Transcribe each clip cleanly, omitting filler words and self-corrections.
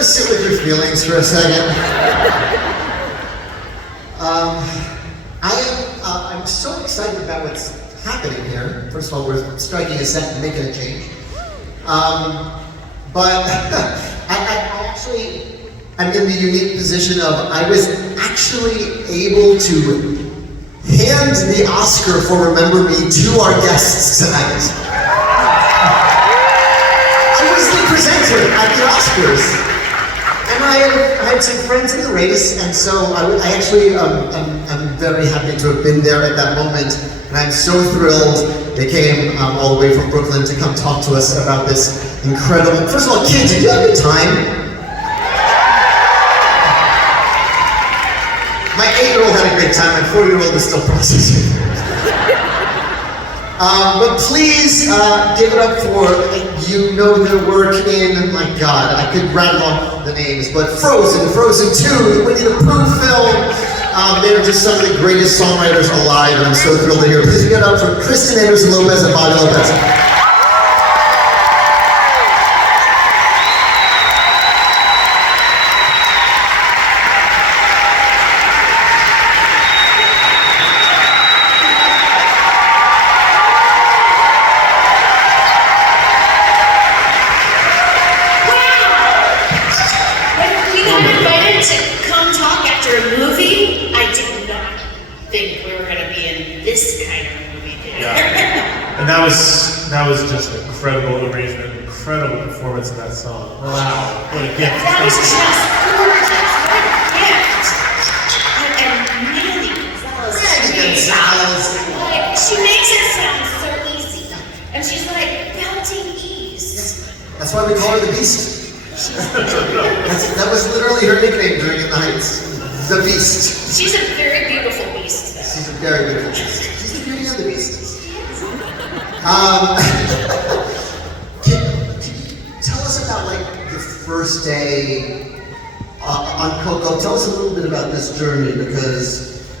just sit with your feelings for a second? I'm so excited about what's happening here. First of all, we're striking a set and making a change. But I'm in the unique position of I was actually able to hand the Oscar for Remember Me to our guests tonight. I was the presenter at the Oscars. And I had some friends in the race, and so I actually I'm very happy to have been there at that moment. And I'm so thrilled they came all the way from Brooklyn to come talk to us about this incredible. First of all, kids, did you have a good time? My 8-year-old had a great time, my 4-year-old is still processing. But please give it up for, you know their work in, my God, I could rattle off the names, but Frozen, Frozen II, the Winnie the Pooh film. They're just some of the greatest songwriters alive, and I'm so thrilled to hear. Please give it up for Kristen, Anderson-Lopez, and WANDAVISION. That was just an incredible arrangement, incredible performance of that song. Wow, what a gift. That was just gorgeous. What a gift. And Mandy Gonzalez. Like, she makes it sound so easy. And she's like, belting ease. That's why we call her the Beast. That was literally her nickname during the night. The Beast. She's a very beautiful beast, though. She's a very beautiful beast. She's the Beauty and the Beast. Can you tell us about like the first day on COCO? Tell us a little bit about this journey, because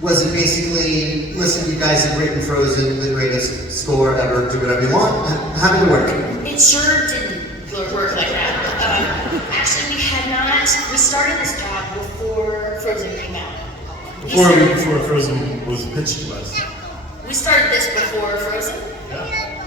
was it basically, listen, you guys have written Frozen, the greatest score ever, do whatever you want? How did it work? It sure didn't work like that. Actually, we started this job before Frozen came out. Before Frozen was pitched to us. We started this before Frozen? Yeah.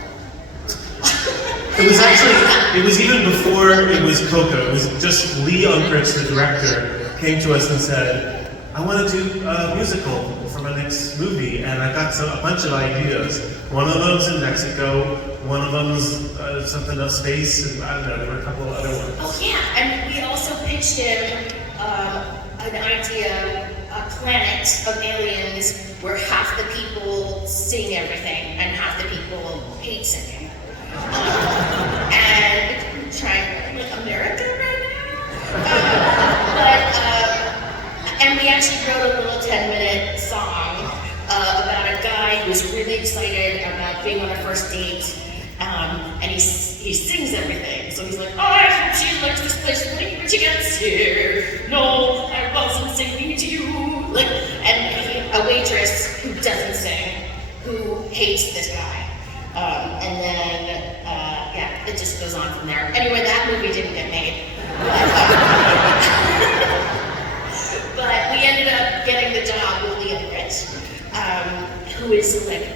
It was even before it was COCO. It was just Lee Unkrich, the director, came to us and said, I want to do a musical for my next movie, and I got a bunch of ideas. One of them's in Mexico, one of them's something of space, and I don't know, there were a couple of other ones. Oh yeah, and we also pitched him an idea, a planet of aliens where half the people sing everything and half the people hate singing. And we're trying, like, America right now? And we actually wrote a little 10-minute song about a guy who's really excited about being on a first date, and he sings everything. So he's like, oh, I hope she likes this place when she gets here. No, I wasn't singing to you. Like, and a waitress who doesn't sing, who hates this guy. And then, yeah, it just goes on from there. Anyway, that movie didn't get made. But we ended up getting the job with Lee Unkrich, who is like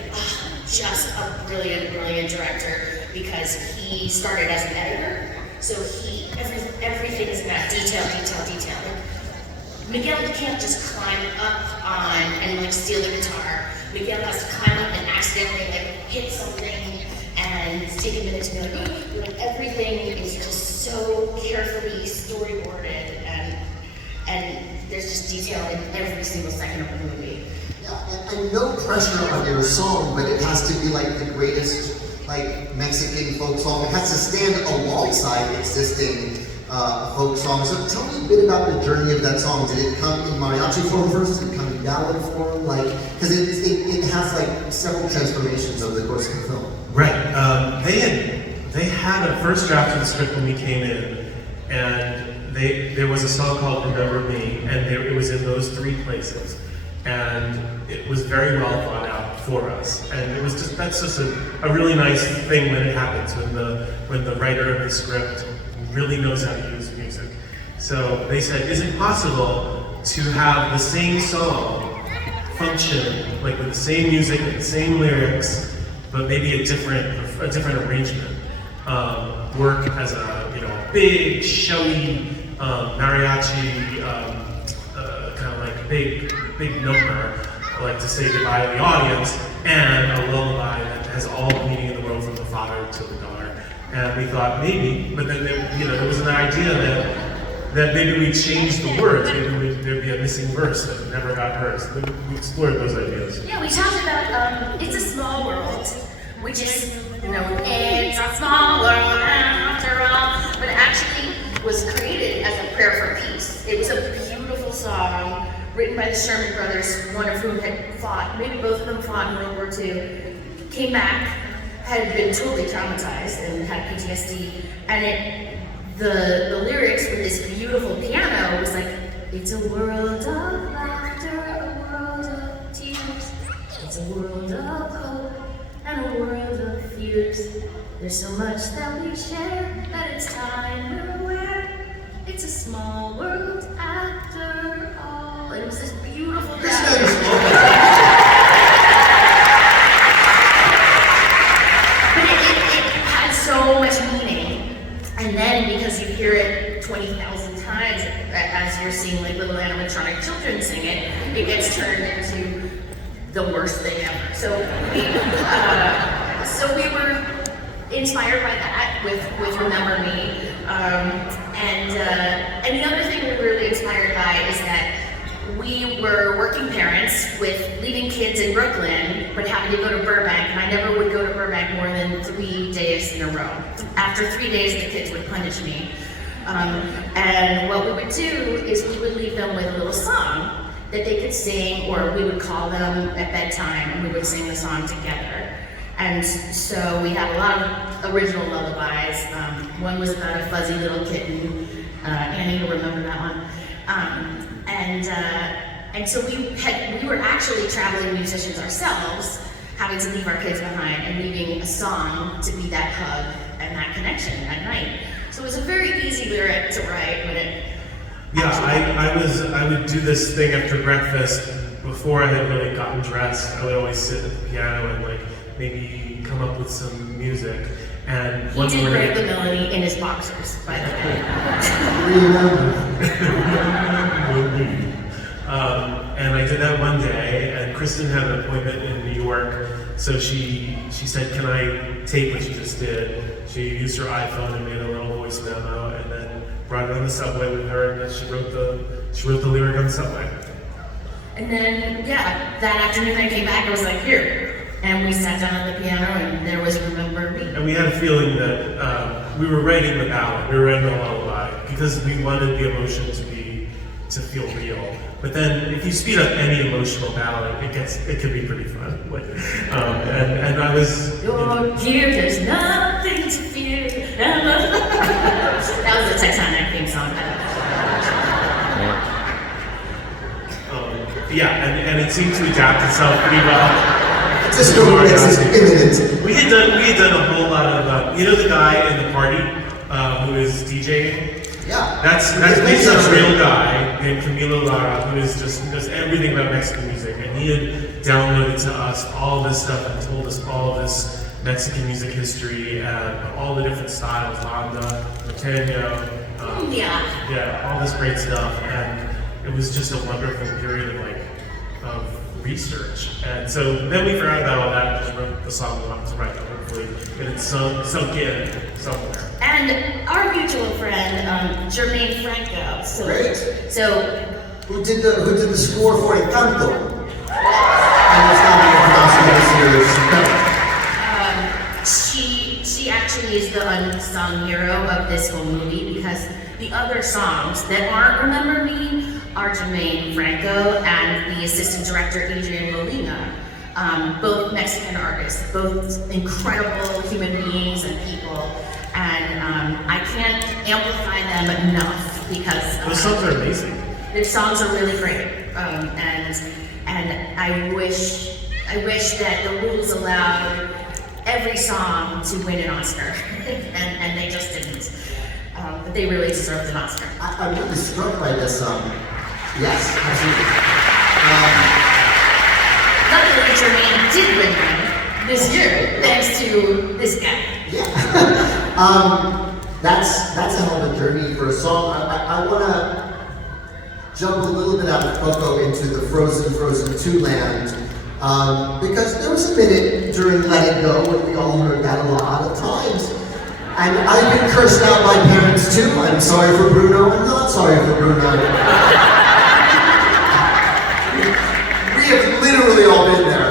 just a brilliant, brilliant director, because he started as an editor. So everything is about detail. Like, Miguel can't just climb up on and like steal the guitar. Miguel has to climb up and accidentally like hit something and take a minute to be like, oh, like everything is just so carefully storyboarded, and there's just detail in every single second of the movie. Yeah, and no pressure on your song, but it has to be like the greatest like Mexican folk song. It has to stand alongside existing folk songs. So tell me a bit about the journey of that song. Did it come in mariachi form first? Did it come in ballad form? Like, because it has like several transformations over the course of the film. Right. They had a first draft of the script when we came in, and there was a song called Remember Me, and it was in those three places. And it was very well thought out for us. And it was that's just a really nice thing when it happens, when the writer of the script really knows how to use music. So they said, is it possible to have the same song function, like with the same music, with the same lyrics, but maybe a different arrangement? Work as a big, showy mariachi, kind of like big number, like to say goodbye to the audience, and a lullaby that has all the meaning in the world from the father to the daughter. And we thought maybe, but then there was an idea that maybe we change the words, maybe there'd be a missing verse that never got heard. So we explored those ideas. Yeah, we talked about It's a Small World, which is, it's a small world after all, but it actually was created as a prayer for peace. It was a beautiful song written by the Sherman brothers, one of whom had fought, maybe both of them fought in World War II, came back, had been totally traumatized and had PTSD, and the lyrics with this beautiful piano was like, it's a world of laughter, a world of tears, it's a world of hope and a world of fears. There's so much that we share that it's time we're aware. It's a small world after all. It was this beautiful But it had so much meaning. And then because you hear it 20,000 times as you're seeing like little animatronic children sing it, it gets turned into the worst thing ever. So we were inspired by that with Remember Me. And the other thing we were really inspired by is that we were working parents with leaving kids in Brooklyn, but having to go to Burbank, and I never would go to Burbank more than 3 days in a row. After 3 days, the kids would punish me. And what we would do is we would leave them with a little song that they could sing, or we would call them at bedtime and we would sing the song together. And so we had a lot of original lullabies. One was about a fuzzy little kitten. Annie, you'll remember that one. And so we were actually traveling musicians ourselves, having to leave our kids behind and leaving a song to be that hug and that connection at night. So it was a very easy lyric to write, but it. Yeah, I would do this thing after breakfast. Before I had really gotten dressed, I would always sit at the piano and like maybe come up with some music. And he did write the melody in his boxers, by the way. And I did that one day, and Kristen had an appointment in New York, so she said, can I take what you just did? She used her iPhone and made a little voice memo, and then brought it on the subway with her, and then she wrote the lyric on the subway. And then, yeah, that afternoon I came back, I was like, here. And we sat down at the piano, and there was Remember Me. And we had a feeling that we were writing the ballad, we were writing the lullaby, because we wanted the emotion to feel real. But then, if you speed up any emotional ballad, it can be pretty fun. And I was. You're here, there's nothing to fear. That was the Titanic theme song. Yeah, and it seemed to adapt itself pretty well. Disco remix is imminent. We had done a whole lot of the guy in the party who is DJing. Yeah. That's based on a real guy named Camilo Lara who does everything about Mexican music, and he had downloaded to us all this stuff and told us all of this Mexican music history and all the different styles, banda, norteño, all this great stuff, and it was just a wonderful period of research. And so then we forgot about all that and just wrote the song we wanted to write, hopefully, and it sunk in somewhere. And our mutual friend, Jermaine Franco. Great. So who did the score for Encanto? And it's not being she actually is the unsung hero of this whole movie, because the other songs that aren't Remember Me are Jermaine Franco and the assistant director Adrian Molina, both Mexican artists, both incredible human beings and people, and I can't amplify them enough because those songs are amazing. Their songs are really great, and I wish that the rules allowed every song to win an Oscar, and they just didn't. But they really deserved an Oscar. I'm really struck by this. Yes, absolutely. Luckily, Jermaine did win one this year, thanks to this guy. Yeah. That's a hell of a journey for a song. I want to jump a little bit out of COCO into the Frozen II land. Because there was a minute during Let It Go when we all heard that a lot of times. And I've been cursed out by parents too. I'm sorry for Bruno, I'm not sorry for Bruno. We have literally all been there.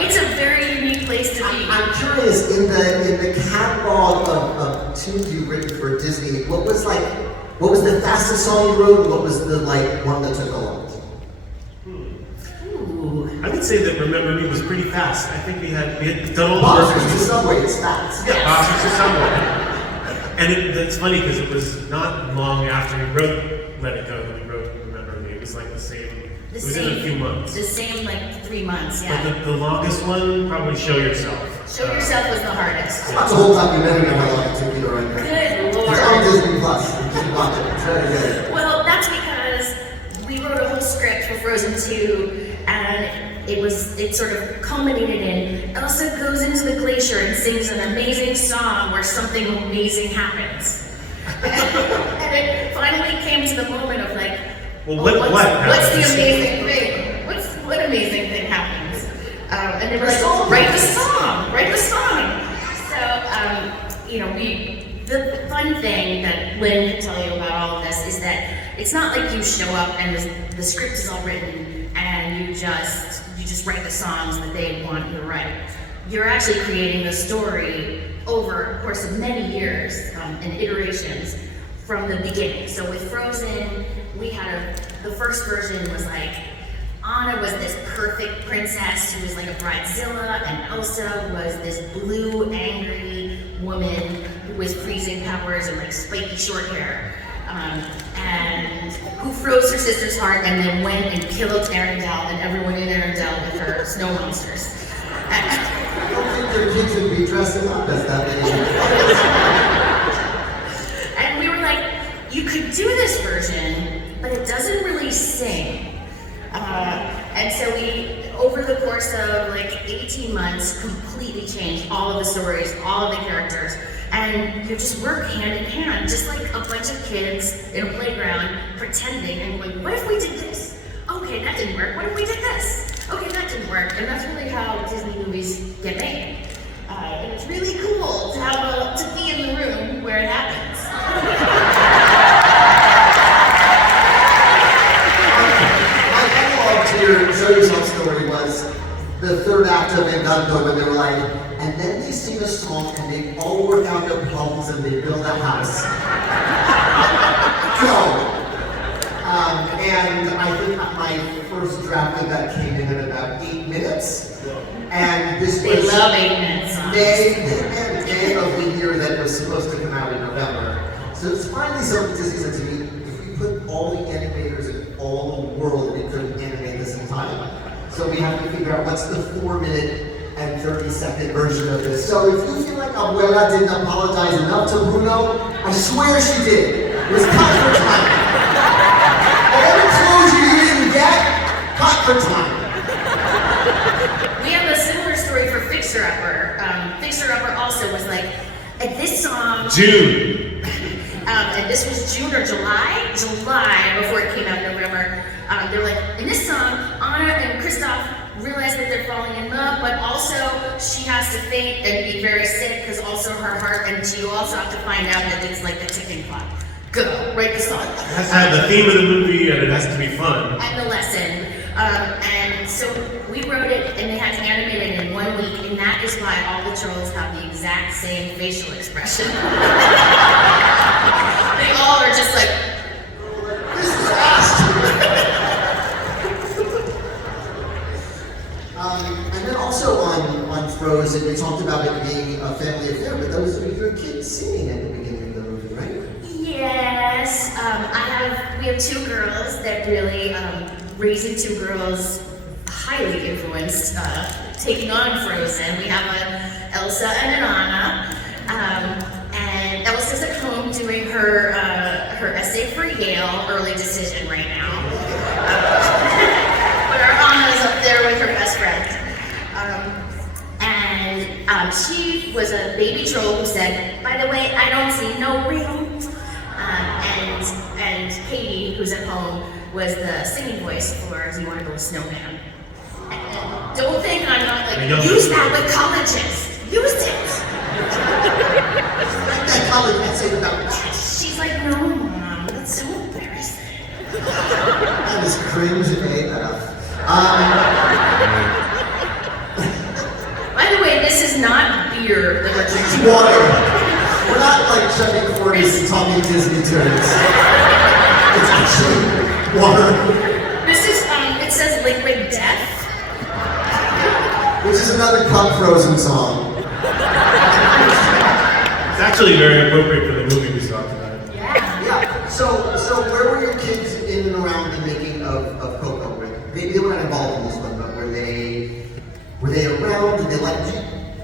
It's a very unique place to be. I'm curious, in the catalog of tunes you've written for Disney, what was the fastest song you wrote, and what was the one that took a long? I would say that Remember Me was pretty fast. I think we had done all the Boxers work. to Subway, it's fast. Yeah, Boxers to Subway. And it's funny because it was not long after we wrote Let It Go that we wrote Remember Me. It was like the same. It was in a few months. The same 3 months, yeah. But the longest one, probably Show Yourself. Show Yourself was the hardest. That's a whole documentary on how long it took you to write that. Good Lord. It's on Disney Plus. You should watch it. It's very good. Well, that's because we wrote a whole script for Frozen II, and it sort of culminated in Elsa goes into the glacier and sings an amazing song where something amazing happens. And it finally came to the moment of what's the amazing thing? What amazing thing happens? And they were like, write the song. So, the fun thing that Lynn can tell you about all of this is that it's not like you show up and the script is all written and you just write the songs that they want you to write. You're actually creating the story over a course of many years and iterations from the beginning. So with Frozen, we had the first version was Anna was this perfect princess who was like a bridezilla, and Elsa was this blue, angry woman who was freezing powers and spiky short hair, and who froze her sister's heart and then went and killed Arendelle and everyone in Arendelle with her snow monsters. I don't think their kids would be dressing up as that lady. And we were like, you could do this version, but it doesn't really sing. And so we, over the course of 18 months, completely changed all of the stories, all of the characters, and you just work hand in hand, just like a bunch of kids in a playground pretending and going, what if we did this? Okay, that didn't work. What if we did this? Okay, that didn't work. And that's really how Disney movies get made. And it's really cool to be in the room where it happens. Your Show Yourself story was the third act of Encanto when they were like, and then they sing a song and they all work out their problems and they build a house. Go! And I think my first draft of that came in at about 8 minutes. And this They was love 8 minutes. May of the year that was supposed to come out in November. So it's finally something Disney said to me, if we put all the animators in all the world, we couldn't animate this in time. So we have to figure out what's the 4-minute and 30-second version of this. So if you feel like Abuela didn't apologize enough to Bruno, I swear she did. It was cut for time. Whatever closure you didn't get, cut for time. We have a similar story for Fixer Upper. Fixer Upper also was at this song. June. And this was June or July before it came out in November. They're like, in this song, Anna and Kristoff realize that they're falling in love, but also she has to faint and be very sick because also her heart, and you also have to find out that it's like the ticking clock. Go, write the song. It has to have the theme of the movie and it has to be fun. And the lesson. And so we wrote it and they had to animate it in 1 week, and that is why all the trolls have the exact same facial expression. They all are just like, This is fast. And then also on Frozen, we talked about it being a family affair, but those were your kids singing at the beginning of the movie, right? yes. We have 2 girls that really, raising 2 girls, highly influenced, taking on Frozen. We have an Elsa and an Anna, and Elsa's a her essay for Yale, early decision right now. But our Anna's up there with her best friend. She was a baby troll who said, by the way, I don't see no ring. And Katie, who's at home, was the singing voice for Do You Want to Build a Snowman? And don't think I'm not like, use that with colleges. Use it. Like that college essay about She's like, no, Mom, that's so embarrassing. that is cringe AF. By the way, this is not beer that we're It's drinking. water. We're not like chugging 40s and talking Disney tunes. It's actually water. This is, it says Liquid Death. Which is another Cup Frozen song. It's actually very appropriate for the movie we saw tonight. Yeah. Yeah. So where were your kids in and around the making of Coco? They were not involved in this one, but were they around? Did they like?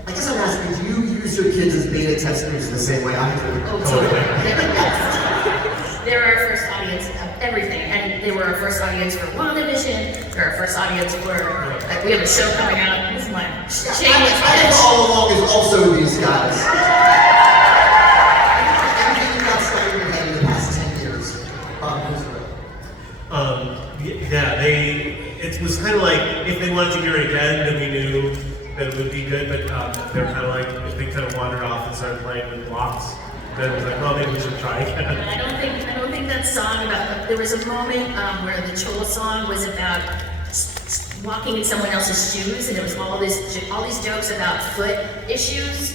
I guess I'm asking, do you use your kids as beta testers the same way I do? Oh, totally. They were our first audience of everything, and they were our first audience for WandaVision. They're our first audience for, we have a show coming out. This is my shameless I all along is also these guys. Anything you got stuck in your head in the past 10 years? Yeah, it was kind of like, if they wanted to hear it again, then we knew that it would be good, but they were kind of like, if they kind of wandered off and started playing with blocks, then it was like, well, maybe we should try again. I don't think that song about, there was a moment where the Chola song was about walking in someone else's shoes, and it was all these jokes about foot issues,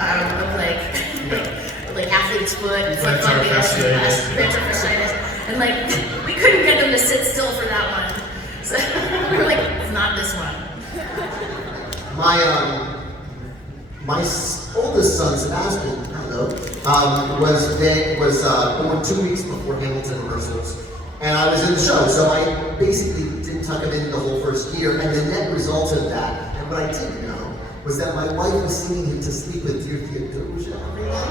of like athlete's foot and foot fungus and plantar fasciitis, and like we couldn't get them to sit still for that one, so we were like, it's not this one. My oldest son, Sebastian, hello, was born 2 weeks before Hamilton rehearsals, and I was in the show, so I basically didn't tuck him in the whole first year, and the net result of that, and what I didn't know, was that my wife was singing him to sleep with Dear Theodosia every night.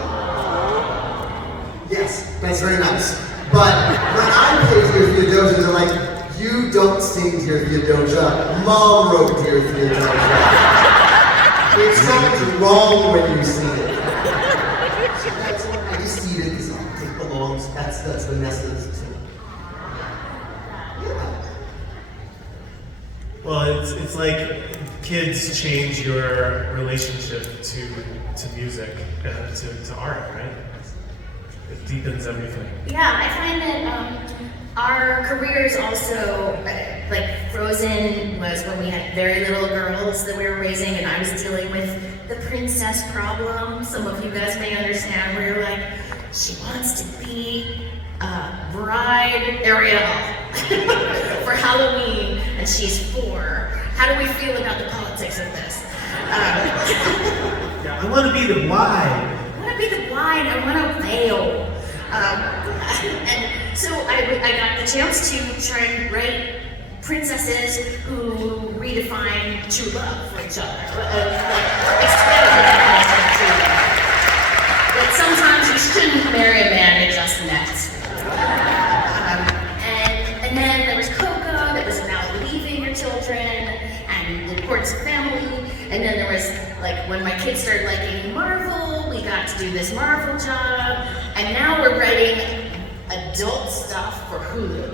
Yes, that's very nice. But when I played Dear Theodosia, they're like, you don't sing Dear Theodosia, Mom wrote Dear Theodosia. It sounds wrong when you sing it. So that's what I just see it, because it belongs, that's the message. Yeah. Well, it's like kids change your relationship to music, to art, right? It deepens everything. Yeah, I find that our careers also, like Frozen was when we had very little girls that we were raising, and I was dealing with the princess problem. Some of you guys may understand where you're like, she wants to be bride Ariel for Halloween, and she's 4. How do we feel about the politics of this? Yeah, I want to be the bride. I want to be the bride, I want to veil. And so I got the chance to try and write princesses who redefine true love for each other. Explain that sometimes you shouldn't marry a man you just met. And then there was COCO, that was about leaving your children and the importance of family. And then there was, like, when my kids started liking Marvel, we got to do this Marvel job. And now we're writing adult stuff for Hulu.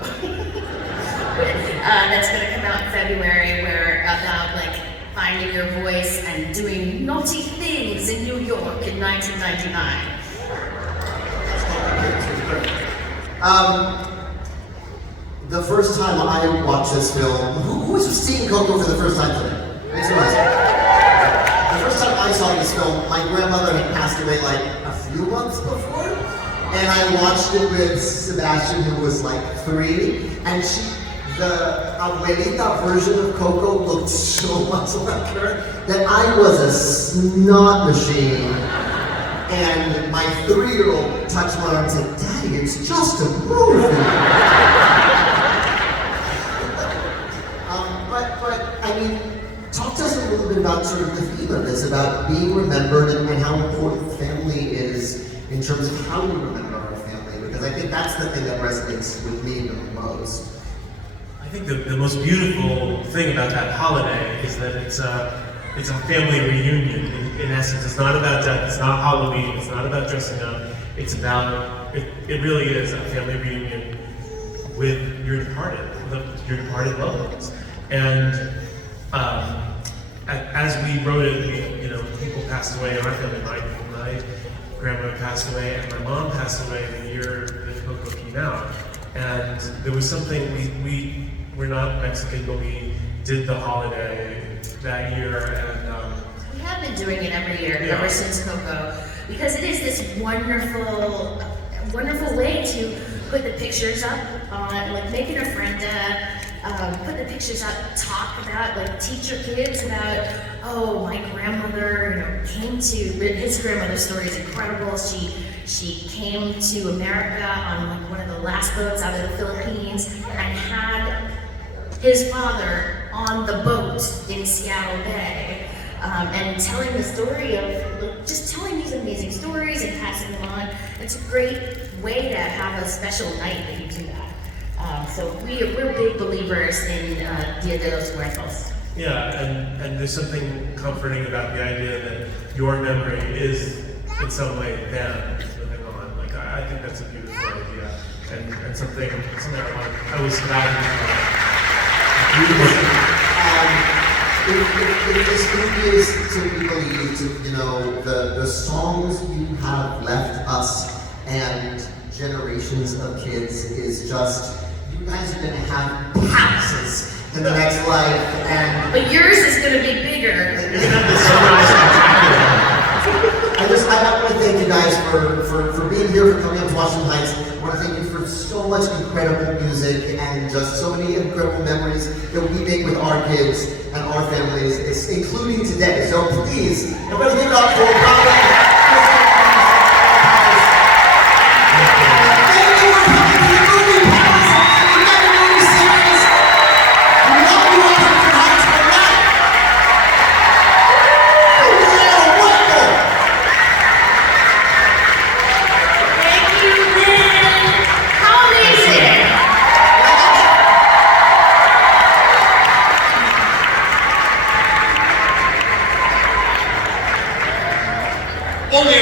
That's going to come out in February, where about, like, finding your voice and doing naughty things in New York in 1999. The first time I watched this film, who was seeing Coco for the first time today? Make some noise. The first time I saw this film, my grandmother had passed away like a few months before, and I watched it with Sebastian, who was like 3, and the abuelita version of Coco looked so much like her that I was a snot machine. And my 3-year-old touched my arm and said, "Daddy, it's just a movie." But I mean, talk to us a little bit about sort of the theme of this, about being remembered and how important family is in terms of how we remember our family. think that's the thing that resonates with me the most. I think the most beautiful thing about that holiday is that it's a family reunion. In essence, it's not about death, it's not Halloween, it's not about dressing up. It's about, it really is a family reunion with your departed loved ones. And as we wrote it, people passed away in our family. My grandmother passed away, and my mom passed away the year that COCO came out. And there was something, we're not Mexican, but we did the holiday that year, and we have been doing it every year, Yeah. ever since COCO, because it is this wonderful way to put the pictures up on, like, make an ofrenda, put the pictures up, talk about, like, teach your kids about, oh, my grandmother, his grandmother's story is incredible. She came to America on, like, one of the last boats out of the Philippines and had his father on the boat in Seattle Bay, and telling the story of, just telling these amazing stories and passing them on. It's a great way to have a special night that you do that. So we're big believers in Dia de los Muertos. yeah, and there's something comforting about the idea that your memory is in some way them living on. Like, I think that's a beautiful idea, and something I was glad If this movie is to be believed, the songs you have left us and generations of kids is just, you guys are gonna have palaces in the next life, and But yours is going to be bigger. I want to thank you guys for being here, for coming up to Washington Heights. I want to thank you for so much incredible music and just so many incredible memories that we make with our kids and our families, including today. So please, everybody give it up for Robert.